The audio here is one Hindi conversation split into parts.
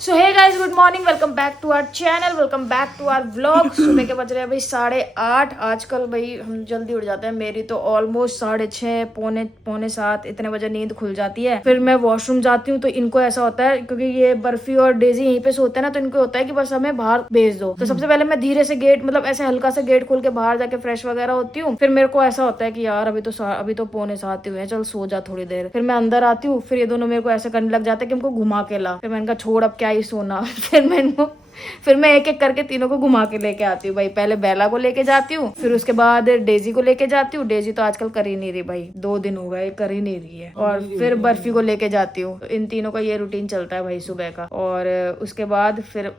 So hey guys, good morning, welcome back to our channel, welcome back to our vlog. सुबह के बज रहे हैं भाई 8:30। आजकल भाई हम जल्दी उठ जाते हैं। मेरी तो ऑलमोस्ट 6:30 पौने 7 इतने बजे नींद खुल जाती है। फिर मैं वॉशरूम जाती हूँ तो इनको ऐसा होता है, क्योंकि ये बर्फी और डेजी यहीं पे सोते हैं ना, तो इनको होता है कि बस हमें बाहर भेज दो। तो सबसे पहले मैं धीरे से गेट, मतलब ऐसे हल्का सा गेट खोल के बाहर जाके फ्रेश वगैरह होती हूँ। फिर मेरे को ऐसा होता है कि यार अभी तो पौने 7 ही हुए हैं, चल सो जा थोड़ी देर। फिर मैं अंदर आती हूँ, फिर ये दोनों मेरे को ऐसे करने लग जाते हैं कि हमको घुमा के ला। फिर मैंने कहा छोड़, अब क्या ही सोना। फिर मैं एक एक करके तीनों को घुमा के लेके आती हूँ भाई। पहले बेला को लेके जाती हूँ, फिर उसके बाद डेजी को लेके जाती हूँ। डेजी तो आजकल कर ही नहीं रही भाई, 2 दिन हो गए कर ही नहीं रही है। और फिर बर्फी को लेके जाती हूँ। तो इन तीनों का ये रूटीन चलता है भाई सुबह का। और उसके बाद फिर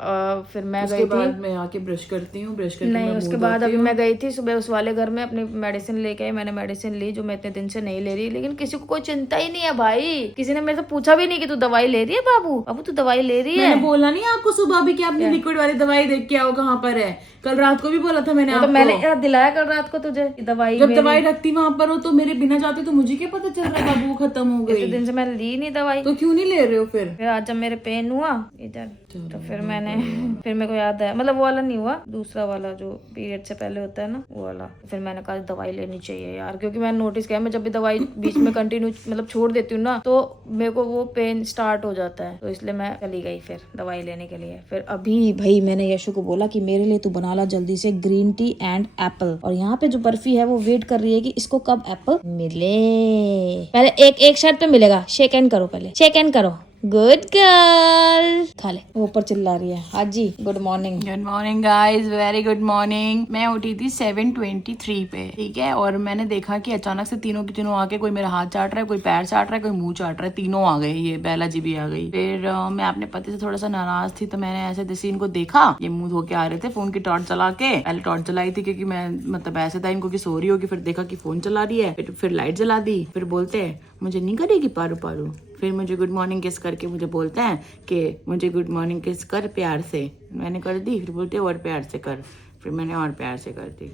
मैं गई थी, मैं आके ब्रश करती हूँ, ब्रश करके नहीं उसके बाद अभी मैं गई थी सुबह उस वाले घर में अपनी मेडिसिन लेके आई। मैंने मेडिसिन ली जो मैं इतने दिन से नहीं ले रही, लेकिन किसी को कोई चिंता ही नहीं है भाई। किसी ने मेरे से पूछा भी नहीं कि तू दवाई ले रही है बाबू। बाबू तू दवाई ले रही है? मैंने बोला नहीं आपको सुबह भी कि आपने लिक्विड वाली दवाई देख के आओ कहाँ पर है। कल रात को भी बोला था मैंने तो आपको। मैंने यार दिलाया कल रात को तुझे दवाई। जब दवाई रखती वहां पर हो तो मेरे बिना जाते तो मुझे क्या पता चल रहा है बाबू खत्म हो गई। दिन से मैंने ली नहीं दवाई, तो क्यों नहीं ले रहे हो फिर आज जब मेरे पेन हुआ इधर तो फिर मेरे को याद आया, मतलब वो वाला नहीं हुआ, दूसरा वाला जो पीरियड से पहले होता है ना, वो वाला। फिर मैंने कहा दवाई लेनी चाहिए यार, क्योंकि मैंने नोटिस किया मैं जब भी दवाई बीच में कंटिन्यू मतलब छोड़ देती हूँ ना, तो मेरे को वो पेन स्टार्ट हो जाता है। तो इसलिए मैं चली गई फिर दवाई लेने के लिए। फिर अभी भाई मैंने यशु को बोला कि मेरे लिए तू बना ला जल्दी से ग्रीन टी एंड एप्पल। और यहाँ पे जो बर्फी है वो वेट कर रही है कि इसको कब एप्पल मिले। पहले एक शर्ट पे मिलेगा, शेक हैंड करो, पहले शेक हैंड करो। गुड गर्ल, खा ले। वो ऊपर चिल्ला रही है। हाँ जी, good morning. Good morning guys, very good morning. मैं उठी थी 7:23 पे, ठीक है। और मैंने देखा कि अचानक से तीनों की तीनों आके, कोई मेरा हाथ चाट रहा है, कोई पैर चाट रहा है, कोई मुंह चाट रहा है। तीनों आ गए, ये बेला जी भी आ गई। फिर मैं अपने पति से थोड़ा सा नाराज थी, तो मैंने ऐसे जैसे इनको देखा, ये मुंह धो के आ रहे थे फोन की टॉर्च चला के। पहले टॉर्च जलाई थी क्योंकि मैं मतलब ऐसे था इनको कि सो रही होगी। फिर देखा कि फोन चला रही है, फिर लाइट जला दी। फिर बोलते हैं मुझे नहीं करेगी पारू पारू। फिर मुझे गुड मॉर्निंग किस करके मुझे बोलते हैं कि मुझे गुड मॉर्निंग किस कर प्यार से। मैंने कर दी। फिर बोलते और प्यार से कर। फिर मैंने और प्यार से कर दी।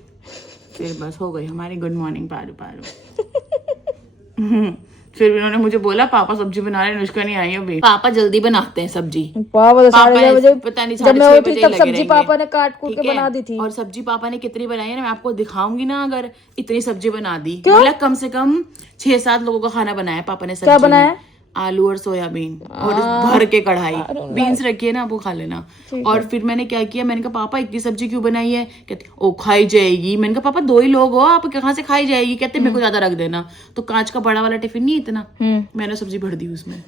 फिर बस हो गई हमारी गुड मॉर्निंग पारू पारू। फिर उन्होंने मुझे बोला पापा सब्जी बना रहे, अनुष्का नहीं आई अभी। पापा जल्दी बनाते हैं सब्जी। पापा पता नहीं 6:30 बजे तब सब्जी पापा ने काट कूट के बना दी थी। और सब्जी पापा ने कितनी बनाई है ना, मैं आपको दिखाऊंगी ना। अगर इतनी सब्जी बना दी, मतलब कम से कम 6-7 लोगों का खाना बनाया पापा ने। क्या बनाया? आलू और सोयाबीन और भर के कढ़ाई बीन्स रखी है ना, वो खा लेना। और फिर मैंने क्या किया, मैंने कहा पापा इतनी सब्जी क्यों बनाई है? कहते ओ खाई जाएगी। मैंने कहा पापा 2 ही लोग हो आप, कहाँ से खाई जाएगी? कहते मेरे को ज्यादा रख देना। तो कांच का बड़ा वाला टिफिन नहीं इतना, मैंने सब्जी भर दी उसमें।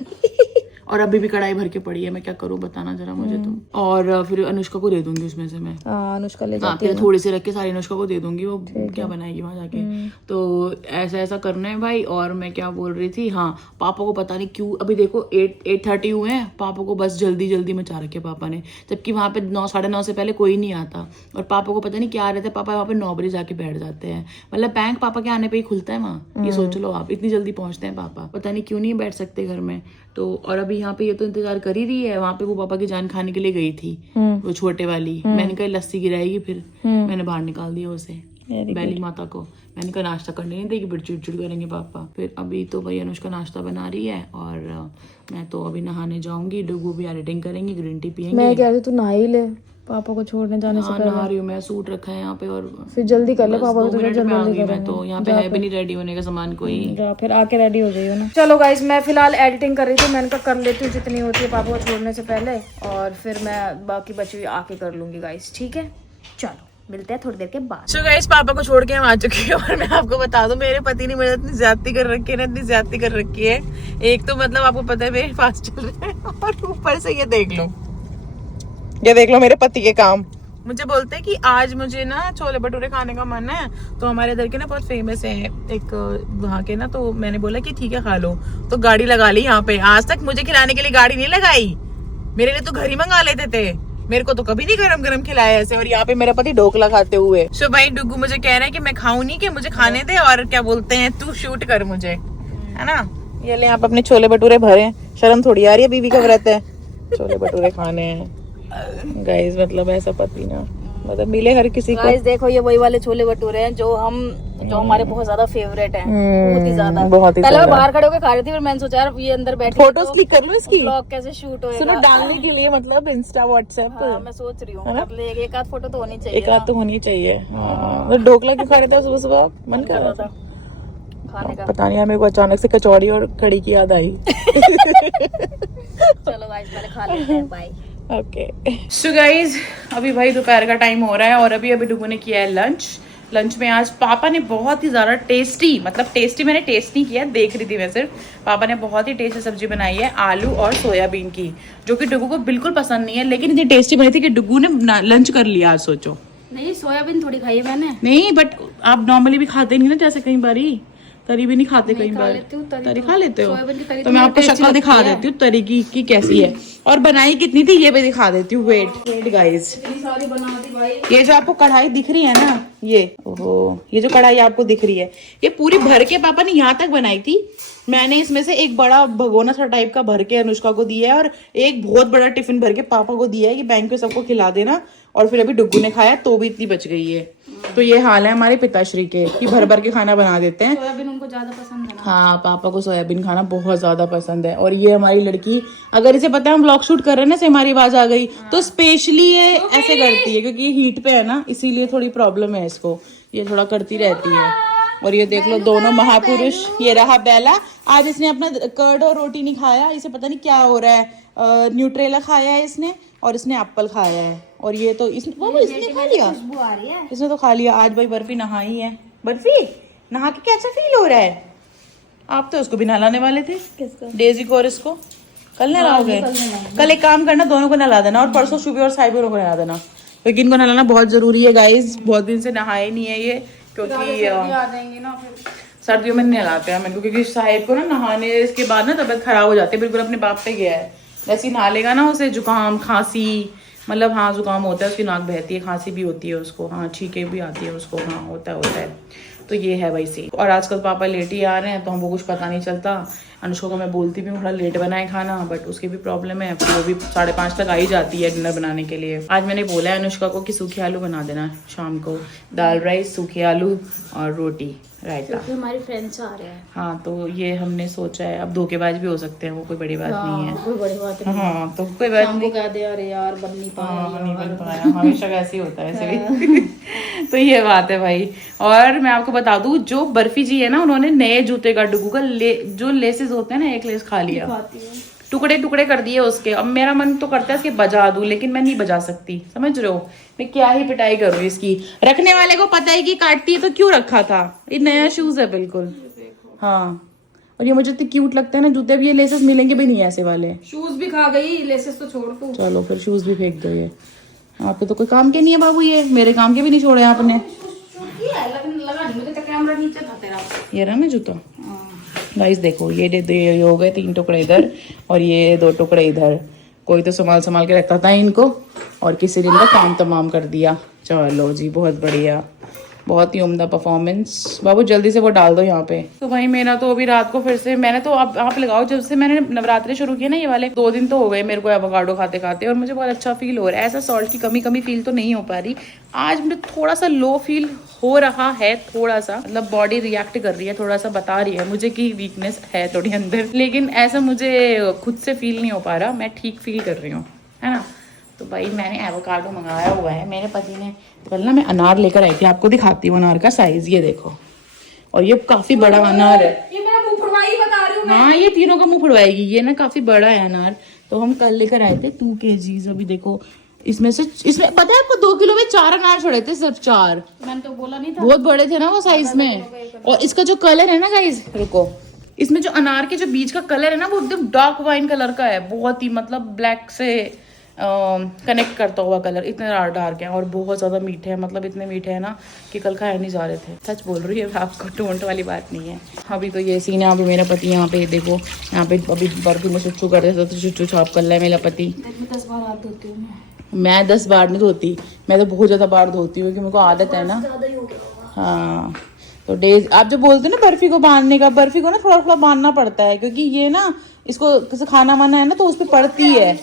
और अभी भी कढ़ाई भर के पड़ी है। मैं क्या करूं बताना जरा मुझे तुम। और फिर अनुष्का को दे दूंगी उसमें से मैं। अनुष्का ले जाती है, थोड़ी सी रख के सारी अनुष्का को दे दूंगी, वो क्या बनाएगी वहां जाके। तो ऐसा करना है भाई। और मैं क्या बोल रही थी, हाँ पापा को पता नहीं क्यों अभी देखो 8:30 हुए हैं, पापा को बस जल्दी जल्दी मचा रखे पापा ने। जबकि वहां पे 9 साढ़े 9 से पहले कोई नहीं आता। और पापा को पता नहीं क्या रहता है, पापा वहां पे 9 बजे जाके बैठ जाते हैं। मतलब बैंक पापा के आने पे ही खुलता है वहाँ। ये सोच लो आप, इतनी जल्दी पहुंचते हैं पापा, पता नहीं क्यों नहीं बैठ सकते घर में। तो और अभी यहाँ पे ये तो इंतजार कर ही रही है। वहां पे वो पापा की जान खाने के लिए गई थी, वो छोटे वाली। मैंने कहा लस्सी गिराएगी, फिर मैंने बाहर निकाल दिया उसे, बैली माता को। मैंने कहा नाश्ता करने नहीं देगी, फिर चिड़चिड़ करेंगे पापा। फिर अभी तो भाई अनुष्का नाश्ता बना रही है और मैं तो अभी नहाने जाऊंगी। डुगू भी एडिटिंग करेंगे, ग्रीन टी पियेंगे। मैं कह रही तू नहा ही ले पापा को छोड़ने जाने से पहले। नहा रही हूँ मैं, सूट रखा है यहाँ पे। और फिर जल्दी कर ले पापा को, तो जल्दी मैं तो यहाँ पे है भी नहीं रेडी होने का सामान कोई। फिर आके रेडी हो जाइयो ना। चलो गाइस, मैं फिलहाल एडिटिंग कर रही थी, मैंने कहा कर लेती हूँ जितनी होती है पापा को छोड़ने से पहले, और फिर मैं बाकी बची हुई आके कर लूंगी गाइस, ठीक है। चलो मिलते हैं थोड़ी देर के बाद। सो गाइस, पापा को छोड़ के हम आ चुके हैं। और मैं आपको बता दूं, मेरे पति ने मेरे इतनी ज्यादती कर रखी है ना, इतनी ज्यादती कर रखी है। एक तो मतलब आपको पता है मेरे पास चल रहे हैं, और ऊपर से ये देख लो मेरे पति के काम। मुझे बोलते हैं कि आज मुझे ना छोले भटूरे खाने का मन है। तो हमारे इधर के ना बहुत फेमस है एक वहाँ के ना, तो मैंने बोला कि ठीक है खा लो। तो गाड़ी लगा ली यहाँ पे। आज तक मुझे खिलाने के लिए गाड़ी नहीं लगाई, मेरे लिए तो घर ही मंगा लेते थे। मेरे को तो कभी नहीं गरम गरम खिलाया ऐसे। और यहाँ पे मेरा पति ढोकला खाते हुए। सो भाई डुगू मुझे कह रहा है कि मैं खाऊं नहीं, कि मुझे खाने दे, और क्या बोलते हैं तू शूट कर मुझे, है ना। ये ले आप अपने छोले भटूरे भरे। शर्म थोड़ी आ रही है, बीवी का व्रत है, छोले भटूरे खाने हैं गाइस। मतलब ऐसा पति ना, मतलब मिले हर किसी को। गाइस देखो, ये वही वाले छोले भटूरे हैं जो हम जो हमारे बहुत ज्यादा फेवरेट है, बहुत ही ज्यादा। बहुत ही पहले मैं ज्यादा। बाहर खड़े होकर खा रही थी, फिर मैंने सोचा यार ये अंदर बैठी फोटोज क्लिक कर लो इसकी, ब्लॉग कैसे शूट होएगा। सुनो डालने के लिए, मतलब इंस्टा व्हाट्सएप। हाँ, मैं सोच रही हूँ मतलब एक आध फोटो तो होनी चाहिए। एक आध तो होनी चाहिए। हाँ, तो ढोकला क्यों खा रहे थे सुबह सुबह, मन कर रहा था खाने का। पता नहीं, मेरे को अचानक से कचौड़ी और कड़ी की याद आई। चलो गाइस पहले खा लेते हैं, बाय। ओके सो गाइज, अभी भाई दोपहर का टाइम हो रहा है और अभी डुगू ने किया है लंच। लंच में आज पापा ने बहुत ही ज़्यादा टेस्टी, मतलब टेस्टी मैंने टेस्ट नहीं किया, देख रही थी मैं सिर्फ। पापा ने बहुत ही टेस्टी सब्जी बनाई है आलू और सोयाबीन की, जो कि डुगू को बिल्कुल पसंद नहीं है, लेकिन इतनी टेस्टी बनी थी कि डुगू ने लंच कर लिया आज। सोचो, नहीं सोयाबीन थोड़ी खाई है मैंने। नहीं बट आप नॉर्मली भी खाते नहीं ना, जैसे कई बारी तरी भी नहीं खाते, कई बार तरी खा लेते हो, तो मैं आपको शक्ल दिखा देती हूँ तरी की कैसी है और बनाई कितनी थी ये भी दिखा देती हूँ। वेट गाइस, ये जो आपको कढ़ाई दिख रही है ना, ये ओहो, ये जो कढ़ाई आपको दिख रही है, ये पूरी भर के पापा ने यहाँ तक बनाई थी। मैंने इसमें से एक बड़ा भगोना सा टाइप का भर के अनुष्का को दिया है और एक बहुत बड़ा टिफिन भर के पापा को दिया है कि बैंक पे सबको खिला देना। और फिर अभी डुग्गू ने खाया तो भी इतनी बच गई है। तो ये हाल है हमारे पिताश्री के कि भर भर के खाना बना देते हैं। सोयाबीन उनको ज्यादा पसंद है ना। हाँ, पापा को सोयाबीन खाना बहुत ज्यादा पसंद है। और ये हमारी लड़की, अगर इसे पता है हम व्लॉग शूट कर रहे हैं ना, से हमारी आवाज आ गई तो स्पेशली ये ऐसे करती है, क्योंकि ये हीट पे है ना, इसीलिए थोड़ी प्रॉब्लम है इसको, ये थोड़ा करती रहती है। और ये देख लो दोनों महापुरुष, ये रहा बेला, आज इसने अपना कर्ड और रोटी नहीं खाया, इसे पता नहीं क्या हो रहा है। न्यूट्रेला खाया है इसने और इसने एप्पल खाया है। और ये तो इसने खा लिया, इसने तो खा लिया। आज भाई बर्फी नहाई है, बर्फी नहा के कैसा फील हो रहा है? आप तो उसको भी नहलाने वाले थे, डेजी को और इसको कल नहलाओगे? कल एक काम करना, दोनों को नहला देना और परसों शुभी और साइबरों को नहला देना, क्योंकि इनको नहलाना बहुत जरूरी है गाइज। बहुत दिन से नहाए नहीं है ये, क्योंकि सर्दियों में नहलाते हैं मेरे को, क्योंकि साहिब को ना नहाने इसके बाद ना तबीयत खराब हो जाती है, बिल्कुल अपने बाप पे गया है। जैसे ही नहा लेगा ना उसे जुकाम खांसी, मतलब हाँ जुकाम होता है, उसकी नाक बहती है, खांसी भी होती है उसको, हाँ छींके भी आती है उसको, हाँ होता है। तो ये है भाई सी। और आजकल पापा लेट ही आ रहे हैं तो हमको कुछ पता नहीं चलता। अनुष्का को मैं बोलती भी हूँ थोड़ा लेट बनाए खाना, बट उसकी भी प्रॉब्लम है, वो भी 5:30 तक आ ही जाती है डिनर बनाने के लिए। आज मैंने बोला है अनुष्का को कि सूखे आलू बना देना शाम को, दाल राइस, सूखे आलू और रोटी रायता। हमारे फ्रेंड्स आ रहे हैं। हाँ, तो ये हमने सोचा है। अब धोखेबाज भी हो सकते हैं, वो कोई बड़ी बात नहीं है, कोई बड़ी बात नहीं। हाँ तो कोई बात नहीं, कह दे अरे यार बन नहीं पाया, नहीं बन पाया, हमेशा ऐसे ही होता है ऐसे भी। तो ये बात है भाई। और मैं आपको बता दूं, जो बर्फी जी है ना, उन्होंने नए जूते का डुगू का जो लेसेस होते हैं ना, एक लेस खा लिया, टुकड़े टुकड़े कर दिए उसके। अब मेरा मन तो करता है इसके बजा दूं, लेकिन मैं नहीं बजा सकती, समझ रहे हो? मैं क्या ही पिटाई करूँ इसकी। रखने वाले को पता है कि काटती है तो क्यों रखा था। ये नया शूज है बिल्कुल, हाँ। और ये मुझे इतने क्यूट लगते हैं ना जूते, भी ये लेसेस मिलेंगे भी नहीं ऐसे वाले। शूज भी खा गई, लेसेस तो छोड़ दो। चलो फिर शूज भी फेंक दो। ये आपके तो कोई काम के नहीं है बाबू, ये मेरे काम के भी नहीं छोड़े आपने। ये रहा ना जूता गाइस, देखो ये हो गए 3 टुकड़े इधर और ये 2 टुकड़े इधर। कोई तो संभाल के रखता था इनको और किसी ने इनका काम तमाम कर दिया। चलो जी, बहुत बढ़िया, बहुत ही उम्दा परफॉर्मेंस। बाबू जल्दी से वो डाल दो यहाँ पे। तो भाई मेरा तो अभी रात को फिर से, मैंने तो आप लगाओ, जब से मैंने नवरात्रि शुरू किए ना, ये वाले 2 दिन तो हो गए मेरे को एवोकाडो खाते खाते, और मुझे बहुत अच्छा फील हो रहा है। ऐसा सॉल्ट की कमी फील तो नहीं हो पा रही। आज मुझे थोड़ा सा लो फील हो रहा है, थोड़ा सा, मतलब बॉडी रिएक्ट कर रही है, थोड़ा सा बता रही है मुझे कि वीकनेस है थोड़ी अंदर, लेकिन ऐसा मुझे खुद से फील नहीं हो पा रहा। मैं ठीक फील कर रही हूँ, है ना। तो भाई मैंने एवोकाडो मंगाया हुआ है, मेरे पति ने कल ना मैं अनार लेकर आई थी, आपको दिखाती हूँ अनार का साइज, ये देखो। और ये काफी बड़ा अनार है, ये मेरा मुंह फुड़वाई बता रही हूँ मैं। हाँ ये तीनों का मुंह फुड़वाएगी। ये ना काफी बड़ा है अनार, तो हम कल लेकर आए थे 2 kg। अभी देखो इसमें पता है आपको 2 किलो में 4 अनार छोड़े थे, सिर्फ 4। मैंने तो बोला नहीं था, बहुत बड़े थे ना वो साइज में। और इसका जो कलर है ना गाइस, रुको, इसमें जो अनार के जो बीज का कलर है ना, वो एकदम डार्क वाइन कलर का है, बहुत ही, मतलब ब्लैक से कनेक्ट करता हुआ कलर, इतने डार्क है और बहुत ज़्यादा मीठे हैं, मतलब इतने मीठे हैं ना कि कल खाए नहीं जा रहे थे। सच बोल रही है आपको, टोंट वाली बात नहीं है। अभी तो ये सीन है, अभी मेरा पति यहाँ पे देखो, यहाँ पे अभी बर्फी में चुच्चू कर रहे थे तो चुच्चू छाप कर रहा है मेरा पति। 10 बार हाथ धोती हूँ मैं 10 बार नहीं धोती, मैं तो बहुत ज़्यादा बार धोती हूँ, क्योंकि मेरे को आदत है ना। हाँ, तो डेज आप जो बोलते हो ना बर्फी को बांधने का, बर्फी को ना थोड़ा थोड़ा बांधना पड़ता है, क्योंकि ये ना इसको किसी खाना वाना है ना तो उस पर पड़ती है।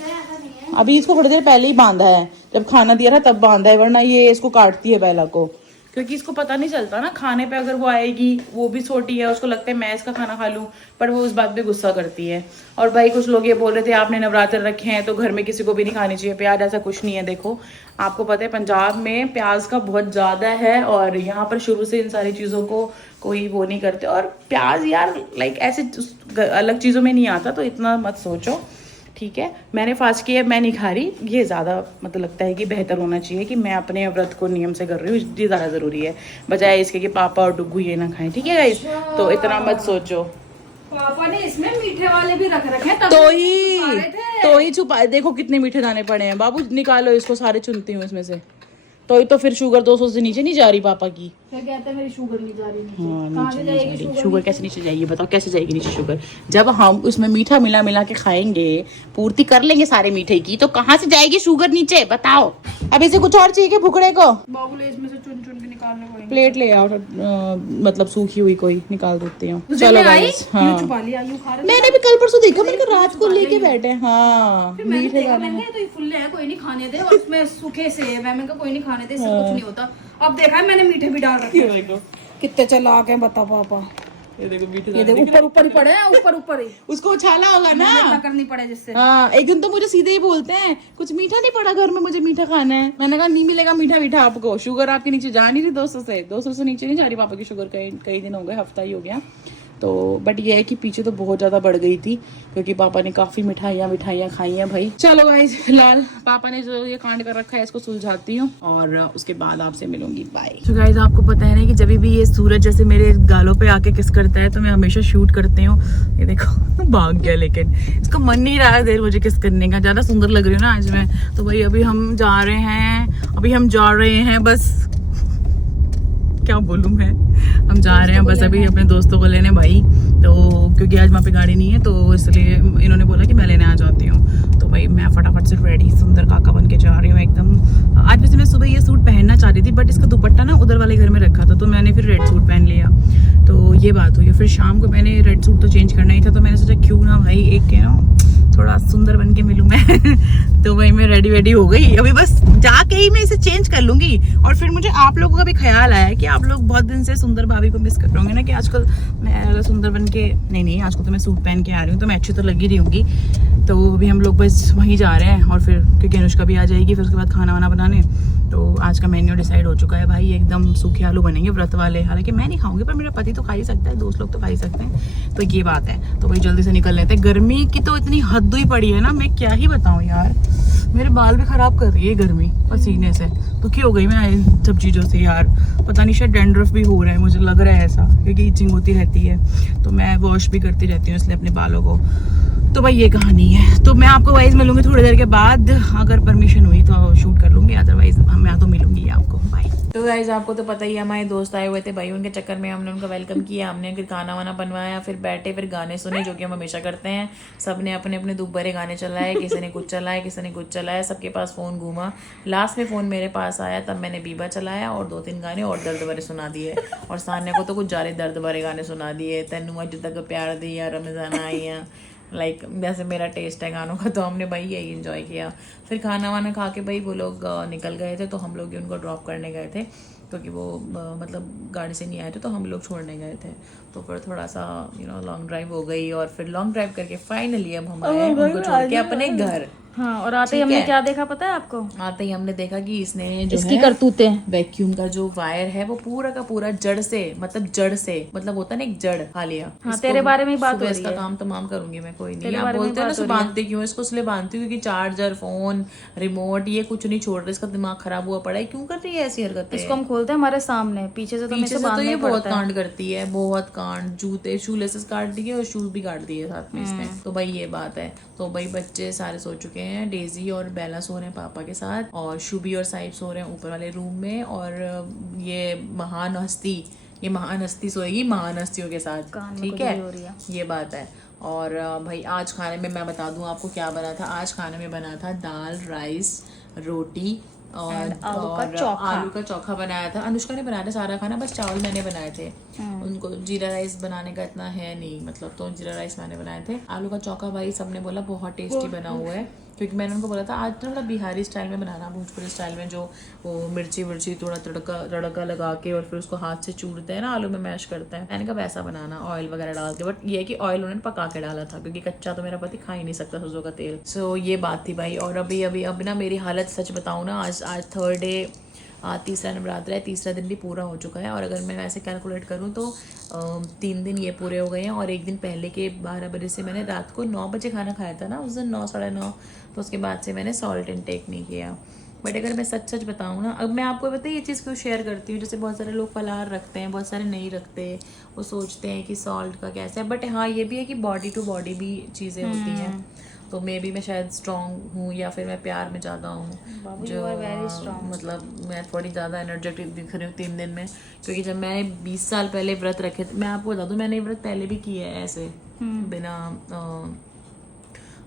अभी इसको थोड़ी देर पहले ही बांधा है, जब खाना दिया था तब बांधा है, वरना ये इसको काटती है बेला को। क्योंकि इसको पता नहीं चलता ना खाने पे, अगर वो आएगी, वो भी छोटी है, उसको लगता है मैं इसका खाना खा लूँ, पर वो उस बात पे गुस्सा करती है। और भाई कुछ लोग ये बोल रहे थे आपने नवरात्र रखे हैं तो घर में किसी को भी नहीं खानी चाहिए प्याज, ऐसा कुछ नहीं है। देखो आपको पता है पंजाब में प्याज का बहुत ज़्यादा है और यहाँ पर शुरू से इन सारी चीज़ों को कोई वो नहीं करते। और प्याज यार लाइक ऐसे अलग चीज़ों में नहीं आता, तो इतना मत सोचो, ठीक है। मैंने फास्ट किया, मैं नहीं खा रही, ये ज़्यादा मतलब लगता है कि बेहतर होना चाहिए कि मैं अपने व्रत को नियम से कर रही हूँ, ये ज़्यादा ज़रूरी है, बजाय इसके कि पापा और डुग्गू ये ना खाएं, ठीक है गाइस। तो इतना मत सोचो। पापा ने इसमें मीठे वाले भी रख रखे हैं, तब तो ही छुपा, देखो कितने मीठे दाने पड़े हैं। बाबू निकालो इसको, सारे चुनती हूँ इसमें से। तो फिर शुगर 200 से नीचे नहीं जा रही पापा की। फिर कहते हैं मेरी शुगर नहीं जा रही नीचे। हाँ, कहाँ नीचे से नहीं जाएगी जा रही। शुगर? शुगर कैसे नीचे जाएगी बताओ, कैसे जाएगी नीचे शुगर? जब हम उसमें मीठा मिला मिला के खाएंगे, पूर्ति कर लेंगे सारे मीठे की, तो कहाँ से जाएगी शुगर नीचे बताओ? अब इसे कुछ और चाहिए भुखड़े को? बाबू ले इसमें से चुन चुन के निकालने पड़ेंगे। प्लेट ले आओ, मतलब सूखी हुई कोई निकाल देती हूँ। तुझे चलो में आई? गाइस, हाँ यूं छुपा लिया, यूं खा रहे थे। मैंने भी कल परसों देखा, मैंने कहा रात को लेके बैठे हैं। हाँ फिर मैंने मीठे देखा, दाने। मैंने कहा, ये तो ये फुल्ले हैं, कोई नहीं खाने दे, और इसमें सूखे सेब है, मैंने कहा कोई नहीं खाने दे, इससे कुछ नहीं होता। अब देखा है मैंने मीठे भी डाल रखे हैं। देखो कितने चालाक हैं बता पापा। ये देखो मीठे ये दाने। देख ऊपर ऊपर ही पड़े हैं, ऊपर ऊपर ही। उसको उछाला होगा ना। मेहनत करनी पड़े जिससे। हाँ एक दिन तो मुझे सीधे ही बोलते हैं कुछ मीठा नहीं पड़ा घर में, मुझे मीठा खाना है। मैंने कहा नहीं मिलेगा मीठा मीठा आपको, शुगर आपके नीचे जा नहीं रही 200 से नीचे नहीं जा रही पापा की शुगर। कई दिन हो गए, हफ्ता ही हो गया। तो बट ये है कि पीछे तो बहुत ज्यादा बढ़ गई थी क्योंकि पापा ने काफी मिठाइयाँ खाई हैं भाई। चलो गाइस फिलहाल पापा ने जो ये कांड कर रखा है इसको सुलझाती हूँ और उसके बाद आपसे मिलूंगी, बाय। तो गाइस आपको पता है ना कि जब भी ये सूरज जैसे मेरे गालों पे आके किस करता है तो मैं हमेशा शूट करती हूँ। ये देखो भाग गया, लेकिन इसको मन नहीं रहा है देर मुझे किस करने का। ज्यादा सुंदर लग रही हूँ ना आज मैं। तो भाई अभी हम जा रहे हैं बस, क्या बोलूं मैं, हम जा रहे हैं बस अभी अपने दोस्तों को लेने भाई। तो क्योंकि आज वहाँ पे गाड़ी नहीं है तो इसलिए इन्होंने बोला कि मैं लेने आ जाती हूँ। तो भाई मैं फटाफट से रेडी सुंदर काका बन के जा रही हूँ एकदम। आज वैसे मैं सुबह ये सूट पहनना चाह रही थी बट इसका दुपट्टा ना उधर वाले घर में रखा था तो मैंने फिर रेड सूट पहन लिया। तो ये बात हुई। फिर शाम को मैंने रेड सूट तो चेंज करना ही था तो मैंने सोचा क्यों ना भाई एक के ना थोड़ा सुंदर बन के मिलूं मैं। तो भाई मैं रेडी हो गई, अभी बस जाके ही मैं इसे चेंज कर लूंगी। और फिर मुझे आप लोगों का भी ख्याल आया कि आप लोग बहुत दिन से सुंदर भाभी को मिस कर रहे होंगे ना कि आजकल मैं सुंदर बन के नहीं आजकल तो मैं सूट पहन के आ रही हूँ तो मैं अच्छी तो लगी रही होंगी। तो अभी हम लोग बस वहीं जा रहे हैं और फिर क्योंकि अनुष्का भी आ जाएगी फिर उसके बाद खाना वाना बनाने। तो आज का मेन्यू डिसाइड हो चुका है भाई, एकदम सूखे आलू बनेंगे व्रत वाले। हालांकि मैं नहीं खाऊंगी पर मेरा पति तो खा ही सकता है, दोस्त लोग तो खा ही सकते हैं। तो ये बात है। तो भाई जल्दी से निकल लेते हैं, गर्मी की तो इतनी हद ही पड़ी है ना, मैं क्या ही बताऊं यार। मेरे बाल भी खराब कर रही है गर्मी पसीने से, दुखी हो गई मैं इन सब चीज़ों से यार। पता नहीं शायद डैंड्रफ भी हो रहा है, मुझे लग रहा है ऐसा क्योंकि इचिंग होती रहती है। तो मैं वॉश भी करती रहती हूँ इसलिए अपने बालों को। तो भाई ये कहानी है। तो मैं आपको वाइज मिलूंगी थोड़ी देर के बाद, अगर परमिशन हुई तो शूट कर लूंगी, अदरवाइज मैं तो मिलूंगी आपको, बाय। तो गाइज आपको तो पता ही है हमारे दोस्त आए हुए थे भाई, उनके चक्कर में हमने उनका वेलकम किया, हमने फिर खाना वाना बनवाया, फिर बैठे फिर गाने सुने जो कि हम हमेशा करते हैं। सबने अपने अपने दुख भरे गाने चलाए, किसी ने कुछ चलाया किसी ने कुछ चलाया, सबके पास फ़ोन घूमा। लास्ट में फ़ोन मेरे पास आया तब मैंने बीबा चलाया और 2-3 गाने और दर्द भरे सुना दिए। और सान्या को तो कुछ ज़्यादा दर्द भरे गाने सुना दिए, तेनू अज तक प्यार दिया रमजान आइया, लाइक वैसे मेरा टेस्ट है गानों का। तो हमने भाई यही एंजॉय किया। फिर खाना वाना खा के भाई वो लोग निकल गए थे तो हम लोग ही उनको ड्रॉप करने गए थे क्योंकि वो मतलब गाड़ी से नहीं आए थे तो हम लोग छोड़ने गए थे। तो फिर थोड़ा सा लॉन्ग ड्राइव हो गई और फिर लॉन्ग ड्राइव करके फाइनली अब हम आए उनको छोड़ के अपने घर। हाँ, और आते ही हमने क्या देखा पता है आपको? आते ही हमने देखा कि इसने जो इसकी करतूतें, वैक्यूम का जो वायर है वो पूरा का पूरा जड़ से मतलब होता है ना एक जड़ खा लिया। हाँ, तेरे बारे में ही बात हो रही इसका है। काम तमाम करूंगी मैं, कोई नहीं। आप बोलते हैं ना बांधते क्यों, इसको इसलिए बांधती हूँ क्योंकि चार्जर फोन रिमोट ये कुछ नहीं छोड़ रहे, इसका दिमाग खराब हुआ पड़ा है। क्यों कर रही है ऐसी हरकतें? इसको हम खोलते हैं हमारे सामने, पीछे से तो ये बहुत कांड करती है, बहुत कांड। जूते शूलेसेस काट दिए और शूज भी काट दिए साथ में इसने। तो भाई ये बात है। तो भाई बच्चे सारे सो चुके हैं, डेजी और बेला सो रहे हैं पापा के साथ और शुभी और साहिब सो रहे हैं ऊपर वाले रूम में। और ये महान हस्ती सोएगी महान हस्तियों के साथ, ठीक है, ये बात है। और भाई आज खाने में मैं बता दूं आपको क्या बना था। आज खाने में बना था दाल राइस रोटी और आलू का चोखा बनाया था। अनुष्का ने बनाया था सारा खाना, बस चावल मैंने बनाए थे। उनको जीरा राइस बनाने का इतना है नहीं, मतलब तो जीरा राइस मैंने बनाए थे। आलू का चोखा भाई सबने बोला बहुत टेस्टी बना हुआ है क्योंकि मैंने उनको बोला था आज थोड़ा बिहारी स्टाइल में बनाना, भोजपुरी स्टाइल में, जो वो मिर्ची थोड़ा तड़का लगा के और फिर उसको हाथ से चूरते हैं ना, आलू में मैश करते हैं, मैंने कहा वैसा बनाना ऑयल वगैरह डाल के। बट ये है कि ऑयल उन्होंने पका के डाला था, क्योंकि कच्चा तो मेरा पति खा ही नहीं सकता सरसों का तेल। सो ये बात थी भाई। और अब ना मेरी हालत सच बताऊँ ना, आज थर्ड डे, तीसरा नवरात्र है, तीसरा दिन भी पूरा हो चुका है। और अगर मैं वैसे कैलकुलेट करूँ तो 3 दिन ये पूरे हो गए हैं, और एक दिन पहले के 12 बजे से मैंने रात को 9 बजे खाना खाया था ना उस दिन, 9 साढ़े 9, तो उसके बाद से मैंने सॉल्ट इनटेक नहीं किया। बट अगर मैं सच बताऊँ ना, अब मैं आपको पता है ये चीज़ क्यों शेयर करती हूँ, जैसे बहुत सारे लोग फलाहार रखते हैं, बहुत सारे नहीं रखते, वो सोचते हैं कि सॉल्ट का कैसा है। बट हाँ ये भी है कि बॉडी टू बॉडी भी चीज़ें होती हैं, तो मे बी मैं शायद स्ट्रॉन्ग हूँ या फिर मैं प्यार में ज़्यादा हूँ, जो मतलब मैं थोड़ी ज़्यादा एनर्जेटिक दिख रही हूँ 3 दिन में। क्योंकि जब मैंने 20 साल पहले व्रत रखे थे, मैं आपको बता दूँ मैंने व्रत पहले भी किए है ऐसे बिना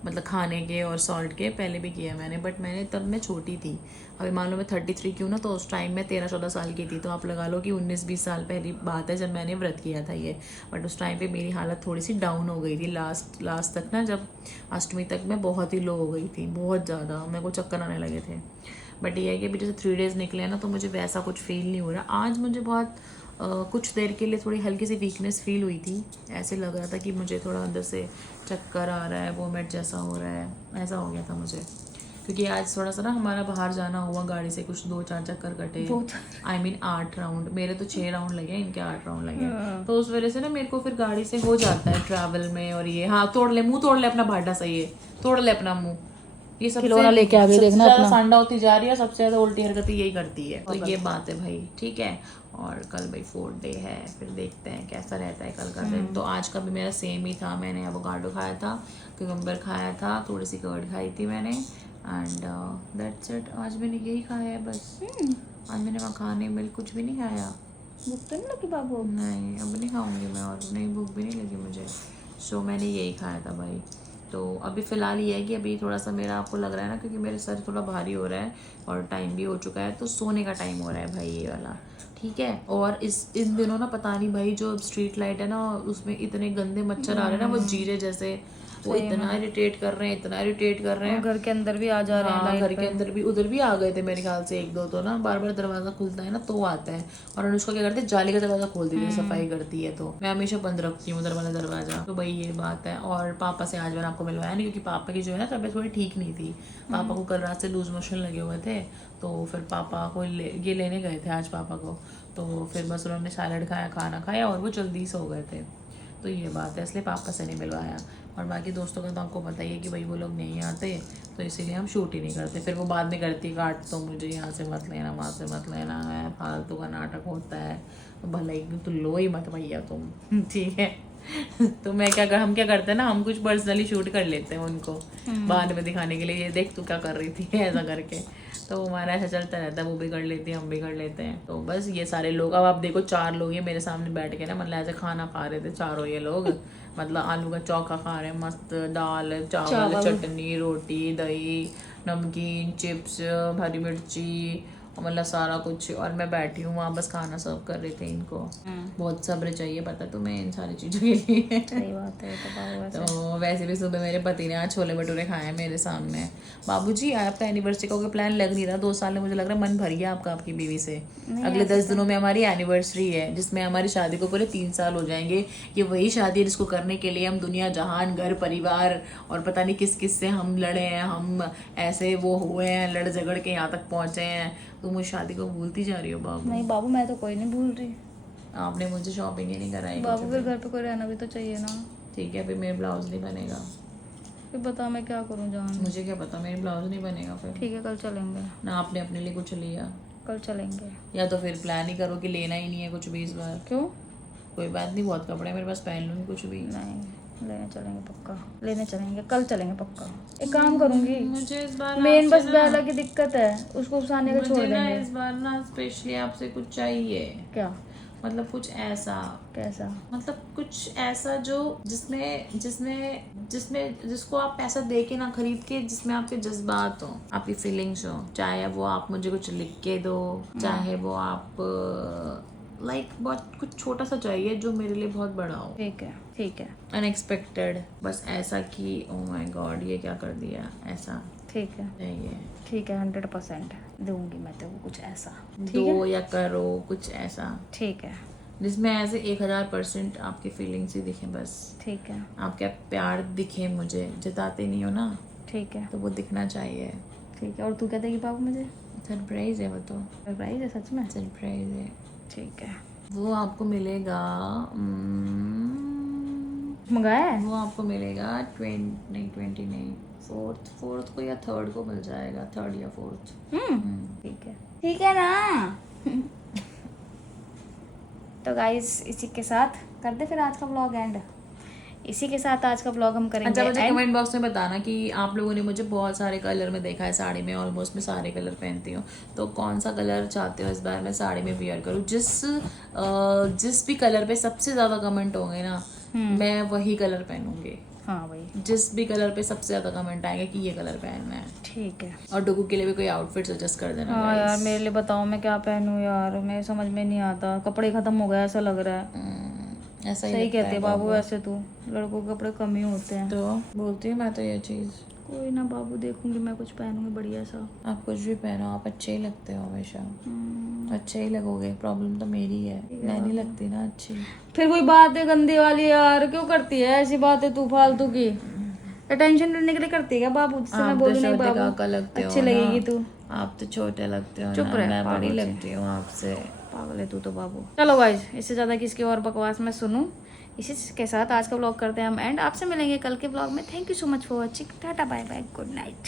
मतलब खाने के और सॉल्ट के, पहले भी किया मैंने। बट तब मैं छोटी थी, अभी मान लो मैं 33 क्यों ना, तो उस टाइम मैं 13-14 साल की थी, तो आप लगा लो कि 19-20 साल पहली बात है जब मैंने व्रत किया था ये। बट उस टाइम पे मेरी हालत थोड़ी सी डाउन हो गई थी, लास्ट तक ना, जब अष्टमी तक मैं बहुत ही लो हो गई थी, बहुत ज़्यादा, मेरे को चक्कर आने लगे थे। बट ये है कि अभी जैसे 3 डेज़ निकले हैं ना, तो मुझे वैसा कुछ फील नहीं हो रहा। आज मुझे बहुत कुछ देर के लिए थोड़ी हल्की सी वीकनेस फील हुई थी, ऐसे लग रहा था कि मुझे थोड़ा अंदर से चक्कर आ रहा है, वोमिट जैसा हो रहा है, ऐसा हो गया था मुझे। क्योंकि आज थोड़ा सा ना हमारा बाहर जाना हुआ गाड़ी से, कुछ 2-4 चक्कर कटे, I mean 8 राउंड, मेरे तो 6 राउंड लगे, इनके 8 राउंड लगे, तो उस वजह से ना मेरे को फिर गाड़ी से हो जाता है ट्रैवल में। और ये हाँ, मुंह तोड़ ले अपना, भाटा सही है, तोड़ ले अपना मुंह, ये सबसे लेके आगे देखना, ज्यादा सांडा होती जा रही है, सबसे ज्यादा उल्टी हरकतें यही करती है। तो ये बात है भाई, ठीक है। और कल भाई 4th डे है, फिर देखते हैं कैसा रहता है कल का दिन। तो आज का भी मेरा सेम ही था, मैंने एवोकाडो खाया था, क्यूकम्बर खाया था, थोड़ी सी कर्ड खाई थी मैंने, एंड दैट्स इट। आज मैंने यही खाया है बस। आज मैंने मखाने मिल्क कुछ भी नहीं खाया। भूख तो नहीं लगी बाबू? नहीं, अब नहीं खाऊंगी मैं, और नहीं भूख भी नहीं लगी मुझे। सो मैंने यही खाया था भाई। तो अभी फ़िलहाल ये है कि अभी थोड़ा सा मेरा, आपको लग रहा है ना, क्योंकि मेरे सर थोड़ा भारी हो रहा है और टाइम भी हो चुका है, तो सोने का टाइम हो रहा है भाई ये वाला, ठीक है। और इन दिनों ना पता नहीं भाई, जो स्ट्रीट लाइट है ना, उसमें इतने गंदे मच्छर आ रहे हैं ना, वो जीरे जैसे, वो इतना इरिटेट कर रहे हैं, घर के अंदर भी आ जा रहे हैं। हाँ, घर के अंदर भी, उधर भी आ गए थे मेरे ख्याल से 1-2, तो ना बार बार दरवाजा खुलता है ना तो आता है। और अनुष्का क्या करती है, जाली का दरवाजा खोल देती है, सफाई करती है, तो मैं हमेशा बंद रखती हूँ उधर वाला दरवाजा। तो भाई ये बात है। और पापा से आज मैंने आपको मिलवाया नहीं, क्योंकि पापा की जो है ना तबीयत थोड़ी ठीक नहीं थी, पापा को कल रात से लूज मोशन लगे हुए थे, तो फिर पापा को ये लेने गए थे आज पापा को, तो फिर बस उन्होंने सैलड खाया, खाना खाया, और वो जल्दी सो गए थे। तो ये बात है, इसलिए पापा से नहीं मिलवाया। और बाकी दोस्तों का तो आपको पता ही है कि भाई वो लोग नहीं आते, तो इसीलिए हम शूट ही नहीं करते। फिर वो बाद में करती, काट तो मुझे, यहाँ से मत लेना, वहाँ से मत लेना है, फालतू का नाटक होता है, तो भला ही तो लो ही मत भैया तुम, ठीक है। तो हम क्या करते हैं ना, हम कुछ पर्सनली शूट कर लेते हैं उनको बाद में दिखाने के लिए, ये देख तू क्या कर रही थी, ऐसा करके। तो हमारा ऐसा चलता रहता है, वो भी कर लेती है, हम भी कर लेते हैं। तो बस ये सारे लोग, अब आप देखो 4 लोग ये मेरे सामने बैठ के ना, मतलब ऐसे खाना खा रहे थे चारों ये लोग, मतलब आलू का चोखा खा रहे हैं, मस्त दाल चावल चटनी रोटी दही नमकीन चिप्स हरी मिर्ची, मतलब सारा कुछ। और मैं बैठी हूँ वहाँ बस खाना सर्व कर रही थी इनको। बहुत सब्र चाहिए पता तुम्हें इन सारी चीज़ों के लिए। सही बात है। तो वैसे भी सुबह मेरे पति ने आज छोले भटूरे खाए हैं मेरे सामने। बाबूजी आपका एनिवर्सरी का कोई प्लान लग नहीं रहा, 2 साल में मुझे लग रहा है मन भर गया आपका आपकी बीवी से। अगले 10 दिनों में हमारी एनिवर्सरी है, जिसमें हमारी शादी को पूरे 3 साल हो जाएंगे। ये वही शादी है जिसको करने के लिए हम दुनिया जहान घर परिवार और पता नहीं किस किस से हम लड़े हैं, हम ऐसे वो हुए हैं, लड़ झगड़ के यहाँ तक पहुँचे हैं। तुम उस शादी को भूलती जा रही हो बाबू। नहीं बाबू, मैं तो कोई नहीं भूल रही। आपने मुझे शॉपिंग ही नहीं कराई बाबू, फिर घर पे कोई रहना भी तो चाहिए ना। ठीक है, फिर मेरे ब्लाउज नहीं बनेगा। फिर बता मैं क्या करूँ जान? मुझे क्या पता, मेरे ब्लाउज नहीं बनेगा फिर। ठीक है, कल चलेंगे ना आपने अपने लिए कुछ लिया? कल चलेंगे। या तो फिर प्लान ही करो कि लेना ही नहीं है कुछ भी इस बार। क्यों? कोई बात नहीं, बहुत कपड़े मेरे पास, पहन लूँगी कुछ भी। नहीं, लेने चलेंगे पक्का, लेने चलेंगे, कल चलेंगे पक्का। एक काम करूंगी, मुझे इस बार मेन बस बेला की दिक्कत है, उसको सानिया का छोड़ देंगे। इस बार ना स्पेशली आपसे कुछ चाहिए। क्या? मतलब कुछ ऐसा। कैसा? मतलब कुछ ऐसा जो जिसको आप पैसा दे के ना खरीद के, जिसमें आपके जज्बात हो, आपकी फीलिंग्स हो। चाहे वो आप मुझे कुछ लिख के दो, चाहे वो आप बहुत कुछ छोटा सा चाहिए जो मेरे लिए बहुत बड़ा हो। ठीक है। अनएक्सपेक्टेड, बस ऐसा कि ओह माय गॉड ये क्या कर दिया, ऐसा ठीक है चाहिए। ठीक है 100% दूंगी मैं तेरे को कुछ ऐसा। दो या करो कुछ ऐसा ठीक है जिसमें ऐसे 1000% आपकी फीलिंग्स ही दिखे, बस ठीक है आपका प्यार दिखे, मुझे जताते नहीं हो ना ठीक है तो वो दिखना चाहिए। ठीक है। और तू क्या देगी बाबू मुझे? सरप्राइज है वो तो, सरप्राइज है सच में? सरप्राइज है। ठीक है। वो आपको मिलेगा मंगाया है? वो आपको मिलेगा 20 नहीं 4th को या 3rd को मिल जाएगा, 3rd या 4th। ठीक है ना। तो गाइस इसी के साथ कर दे फिर आज का व्लॉग एंड। इसी के साथ आज का व्लॉग हम करेंगे अच्छा, मुझे end। कमेंट बॉक्स में बताना कि आप लोगों ने मुझे बहुत सारे कलर में देखा है साड़ी में, ऑलमोस्ट मैं सारे कलर पहनती हूँ, तो कौन सा कलर चाहते हो इस बार मैं साड़ी में वियर करूँ। जिस भी कलर पे सबसे ज़्यादा कमेंट होंगे ना मैं वही कलर पहनूंगी। हाँ भाई जिस भी कलर पे सबसे ज़्यादा कमेंट आएंगे कि ये कलर पहनना है। ठीक है। और डुगू के लिए भी कोई आउटफिट सजेस्ट कर देना। हाँ यार मेरे लिए बताओ मैं क्या पहनूं यार, मेरे समझ में नहीं आता, कपड़े खत्म हो गए ऐसा लग रहा है। ऐसा ही सही लगता कहते है हैं बाबू, वैसे तू लड़कों के कपड़े कम ही होते हैं। तो बोलती हूँ मैं तो ये चीज़। कोई ना बाबू देखूंगी मैं कुछ पहनूंगी बढ़िया सा। आप कुछ भी पहनो, आप अच्छे ही लगते हो हमेशा, अच्छे ही लगोगे। प्रॉब्लम तो मेरी है, मैं नहीं लगती ना अच्छी। फिर वही बात है गंदी वाली यार, क्यों करती है ऐसी बातें तू फालतू की? टेंशन लेने के लिए करती है क्या बाबू? जिससे मैं बोलूं नहीं बाबू लगते हो अच्छी लगेगी तू। आप तो छोटे लगते हो चुप ना, रह, मैं बड़ी पागल सी। लगती हूँ आपसे। पागल है तू तो बाबू। चलो गाइस इससे ज्यादा किसकी और बकवास मैं सुनूं। इसी के साथ आज का व्लॉग करते हैं हम एंड। आपसे मिलेंगे कल के व्लॉग में। Thank you so much for watching. Tata bye bye good night.